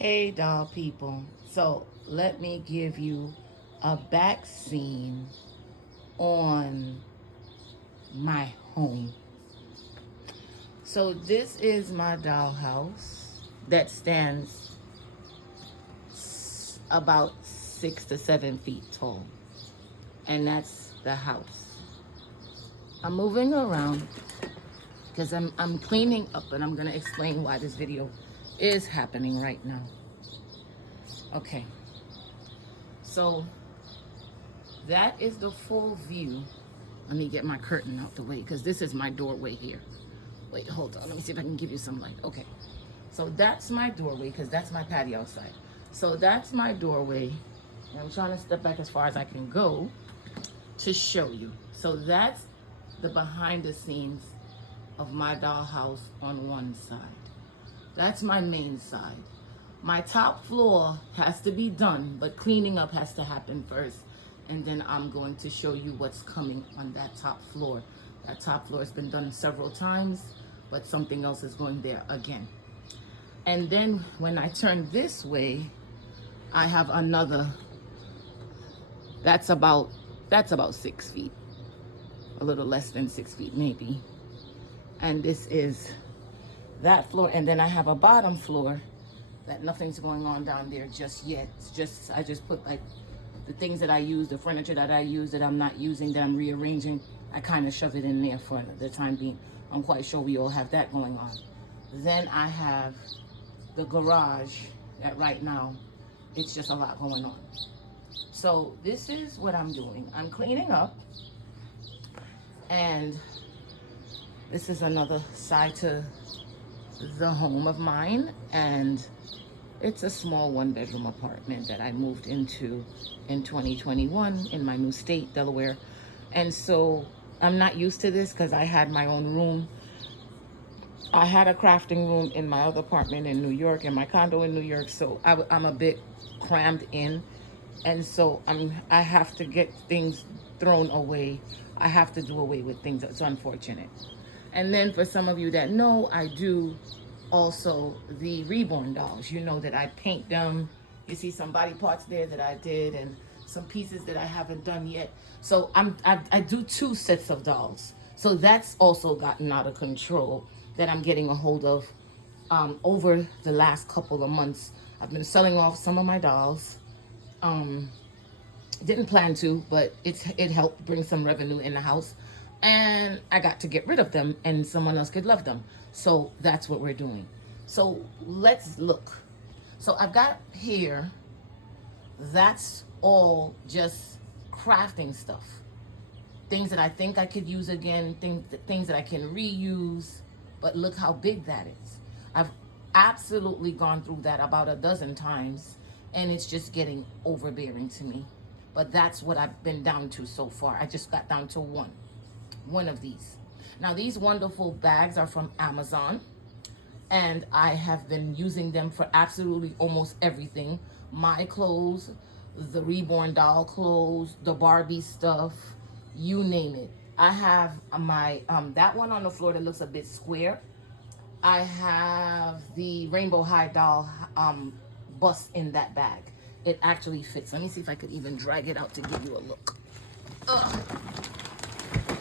Hey, doll people. So, let me give you a back scene on my home. So, this is my dollhouse that stands about 6 to 7 feet tall, and that's the house. I'm moving around because I'm cleaning up, and I'm going to explain why this video is happening right now. Okay, so that is the full view. Let me get my curtain out the way because this is my doorway here. Wait, hold on. Let me see if I can give you some light. Okay, so that's my doorway because that's my patio outside. So that's my doorway. And I'm trying to step back as far as I can go to show you. So that's the behind the scenes of my dollhouse on one side. That's my main side. My top floor has to be done, but cleaning up has to happen first. And then I'm going to show you what's coming on that top floor. That top floor has been done several times, but something else is going there again. And then when I turn this way, I have another, that's about 6 feet, a little less than 6 feet maybe. And this is that floor. And then I have a bottom floor that nothing's going on down there just yet. It's just, I just put like the things that I use, the furniture that I use that I'm not using, that I'm rearranging, I kind of shove it in there for the time being. I'm quite sure we all have that going on. Then I have the garage that right now, it's just a lot going on. So this is what I'm doing. I'm cleaning up, and this is another side to the home of mine, and it's a small one-bedroom apartment that I moved into in 2021 in my new state, Delaware. And so I'm not used to this because I had my own room. I had a crafting room in my other apartment in New York, in my condo in New York. So I'm a bit crammed in. And so I have to get things thrown away. I have to do away with things. It's unfortunate. And then for some of you that know, I do also the reborn dolls. You know that I paint them. You see some body parts there that I did, and some pieces that I haven't done yet. So I do 2 sets of dolls. So that's also gotten out of control that I'm getting a hold of over the last couple of months. I've been selling off some of my dolls. Didn't plan to, but it helped bring some revenue in the house, and I got to get rid of them and someone else could love them. So that's what we're doing. So let's look. So I've got here, that's all just crafting stuff, things that I think I could use again, things that I can reuse. But look how big that is. I've absolutely gone through that about a dozen times, and it's just getting overbearing to me. But that's what I've been down to so far. I just got down to one of these. Now these wonderful bags are from Amazon, and I have been using them for absolutely almost everything. My clothes, the reborn doll clothes, the Barbie stuff, you name it. I have my, that one on the floor that looks a bit square. I have the Rainbow High doll bust in that bag. It actually fits. Let me see if I could even drag it out to give you a look.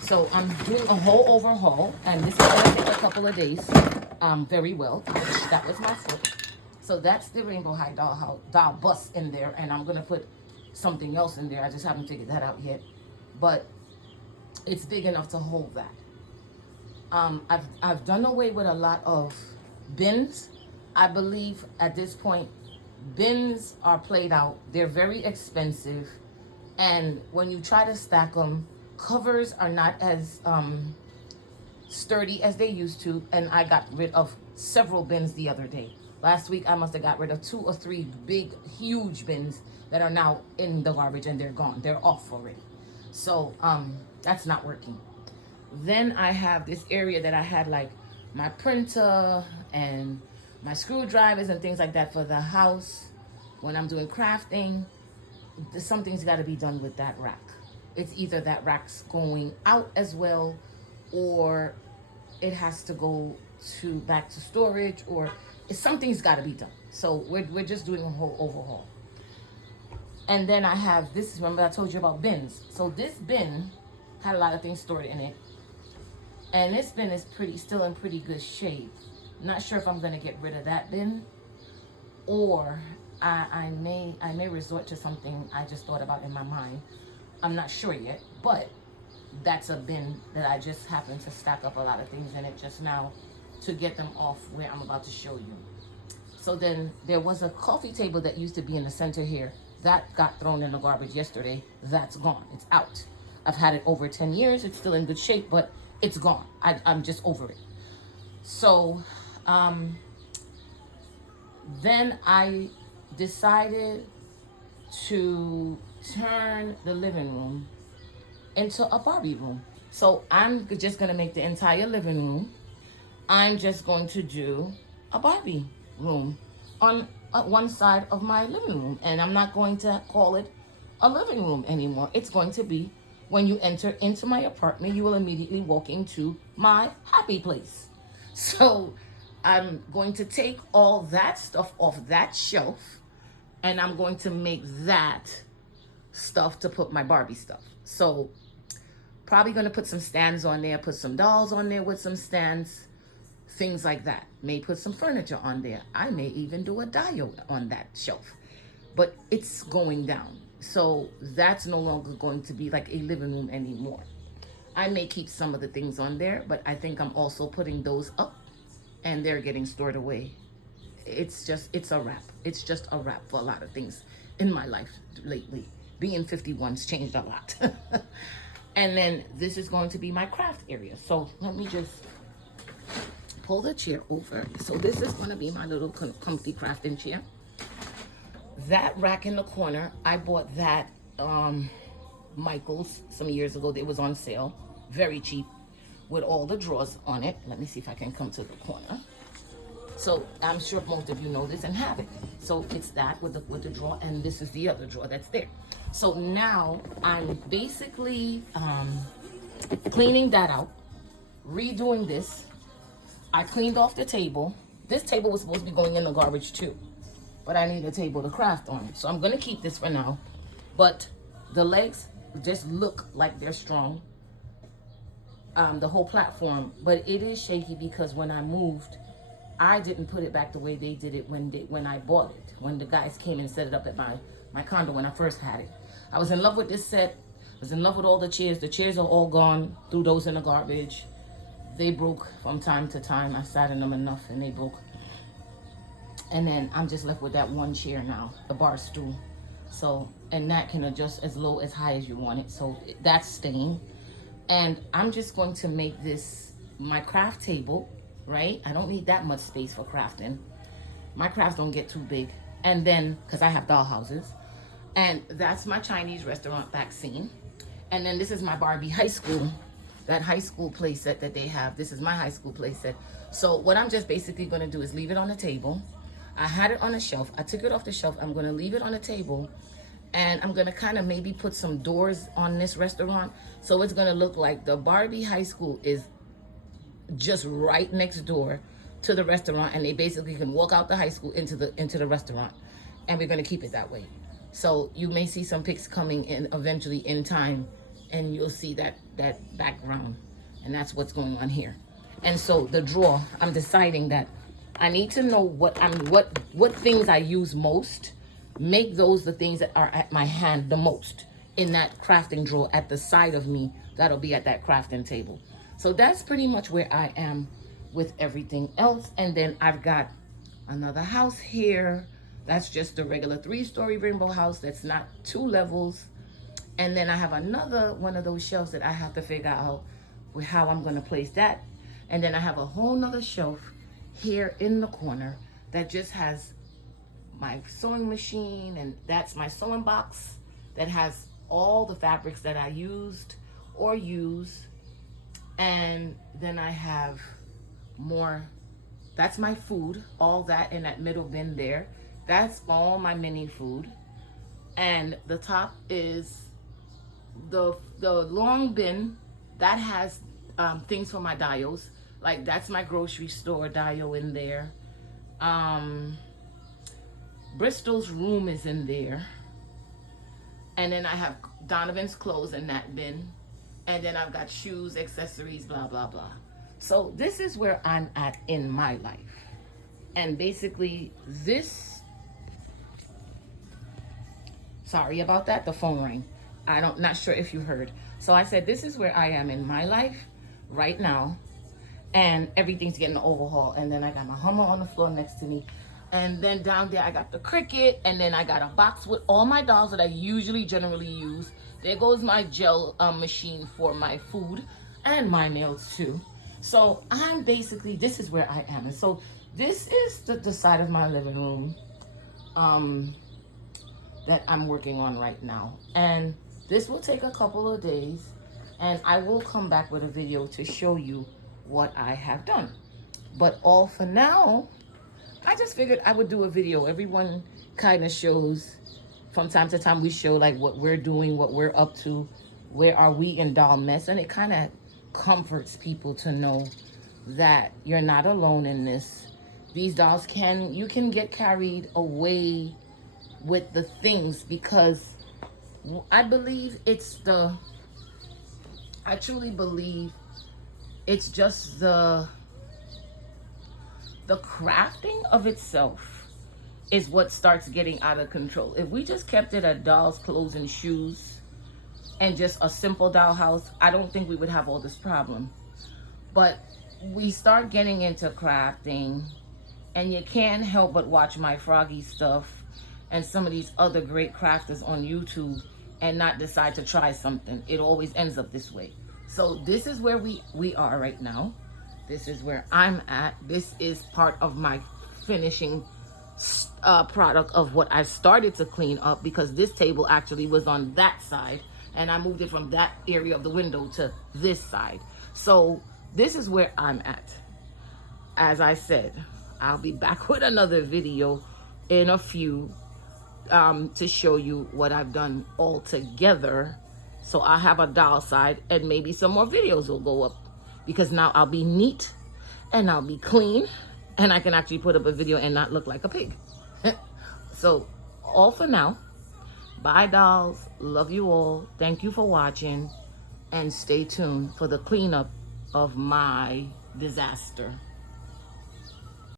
So I'm doing a whole overhaul, and this is gonna take a couple of days. Very well. That was my foot. So that's the Rainbow High doll bust in there, and I'm gonna put something else in there. I just haven't figured that out yet, but it's big enough to hold that. I've done away with a lot of bins. I believe at this point, bins are played out. They're very expensive, and when you try to stack them, covers are not as sturdy as they used to. And I got rid of several bins the other day. Last week I must have got rid of 2 or 3 big, huge bins that are now in the garbage, and they're gone. They're off already. So that's not working. Then I have this area that I had like my printer and my screwdrivers and things like that for the house. When I'm doing crafting, something's got to be done with that rack. It's either that rack's going out as well, or it has to go back to storage, or something's got to be done. So we're just doing a whole overhaul. And then I have this. Remember I told you about bins. So this bin had a lot of things stored in it, and this bin is still in pretty good shape. Not sure if I'm gonna get rid of that bin, or I may resort to something I just thought about in my mind. I'm not sure yet, but that's a bin that I just happened to stack up a lot of things in it just now to get them off where I'm about to show you. So then there was a coffee table that used to be in the center here. That got thrown in the garbage yesterday. That's gone. It's out. I've had it over 10 years. It's still in good shape, but it's gone. I'm just over it. So then I decided to turn the living room into a Barbie room. So I'm just going to make the entire living room. I'm just going to do a Barbie room on one side of my living room. And I'm not going to call it a living room anymore. It's going to be, when you enter into my apartment, you will immediately walk into my happy place. So I'm going to take all that stuff off that shelf, and I'm going to make that stuff to put my Barbie stuff. So probably going to put some stands on there, put some dolls on there with some stands, things like that. May put some furniture on there. I may even do a diode on that shelf. But it's going down. So that's no longer going to be like a living room anymore. I may keep some of the things on there, but I think I'm also putting those up, and they're getting stored away. It's a wrap. It's just a wrap for a lot of things in my life lately. Being 51's changed a lot. And then this is going to be my craft area. So let me just pull the chair over. So this is going to be my little comfy crafting chair. That rack in the corner, I bought that Michael's some years ago. It was on sale, very cheap, with all the drawers on it. Let me see if I can come to the corner. So I'm sure most of you know this and have it. So it's that with the drawer, and this is the other drawer that's there. So now I'm basically cleaning that out, redoing this. I cleaned off the table. This table was supposed to be going in the garbage too, but I need a table to craft on. So I'm gonna keep this for now. But the legs just look like they're strong. The whole platform, but it is shaky because when I moved, I didn't put it back the way they did it when I bought it. When the guys came and set it up at my condo when I first had it. I was in love with this set. I was in love with all the chairs. The chairs are all gone. Threw those in the garbage. They broke from time to time. I sat in them enough and they broke. And then I'm just left with that one chair now, the bar stool. So, and that can adjust as low as high as you want it. So that's staying. And I'm just going to make this my craft table, right? I don't need that much space for crafting. My crafts don't get too big. And then, because I have doll houses. And that's my Chinese restaurant back scene. And then this is my Barbie high school, that high school play set that they have. This is my high school play set. So what I'm just basically going to do is leave it on the table. I had it on a shelf. I took it off the shelf. I'm going to leave it on the table. And I'm going to kind of maybe put some doors on this restaurant. So it's going to look like the Barbie high school is just right next door to the restaurant. And they basically can walk out the high school into the restaurant. And we're going to keep it that way. So you may see some pics coming in eventually in time. And you'll see that background. And that's what's going on here. And so the drawer, I'm deciding that I need to know what things I use most. Make those the things that are at my hand the most in that crafting drawer at the side of me. That'll be at that crafting table. So that's pretty much where I am with everything else. And then I've got another house here. That's just a regular 3-story rainbow house. That's not 2 levels. And then I have another one of those shelves that I have to figure out how I'm going to place that. And then I have a whole nother shelf here in the corner that just has my sewing machine, and that's my sewing box that has all the fabrics that I used or use. And then I have more, that's my food, all that in that middle bin there. That's all my mini food. And the top is the long bin that has things for my dials. Like that's my grocery store dial in there. Um, Bristol's room is in there. And then I have Donovan's clothes in that bin. And then I've got shoes, accessories, blah, blah, blah. So this is where I'm at in my life. And basically this, sorry about that, the phone rang. Not sure if you heard. So I said, this is where I am in my life right now. And everything's getting an overhaul. And then I got my Hummer on the floor next to me. And then down there, I got the Cricut. And then I got a box with all my dolls that I generally use. There goes my gel machine for my food and my nails too. So I'm basically, this is where I am. And so this is the side of my living room that I'm working on right now. And this will take a couple of days. And I will come back with a video to show you what I have done. But all for now, I just figured I would do a video. Everyone kind of shows, from time to time we show like what we're doing, what we're up to, where are we in doll mess, and it kind of comforts people to know that you're not alone in this. These dolls you can get carried away with the things, because I truly believe it's just the crafting of itself is what starts getting out of control. If we just kept it at dolls, clothes, and shoes, and just a simple doll house, I don't think we would have all this problem. But we start getting into crafting, and you can't help but watch my Froggy stuff and some of these other great crafters on YouTube and not decide to try something. It always ends up this way. So this is where we are right now. This is where I'm at. This is part of my finishing product of what I started to clean up, because this table actually was on that side and I moved it from that area of the window to this side. So this is where I'm at. As I said, I'll be back with another video in a few to show you what I've done all together. So I have a doll side, and maybe some more videos will go up, because now I'll be neat and I'll be clean and I can actually put up a video and not look like a pig. So all for now. Bye, dolls. Love you all. Thank you for watching, and stay tuned for the cleanup of my disaster.